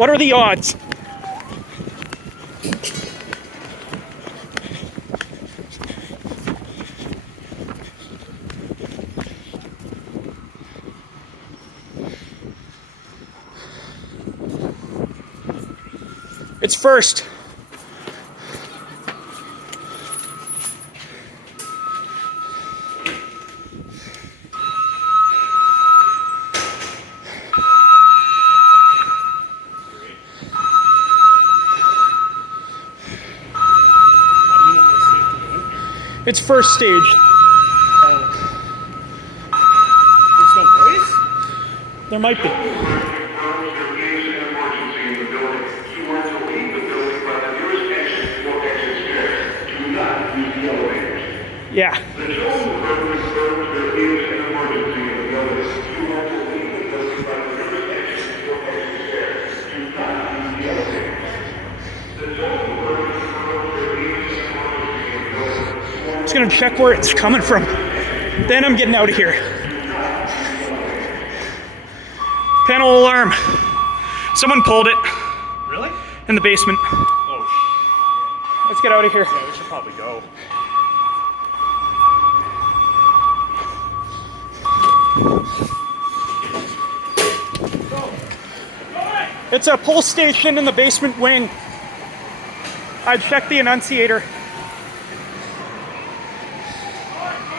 What are the odds? It's first. It's first stage. There's no voice? There might be. Yeah. Just gonna check where it's coming from. Then I'm getting out of here. Panel alarm. Someone pulled it Really? in the basement. Oh, Let's get out of here. yeah, we should probably go. It's a pull station in the basement wing. I checked the annunciator.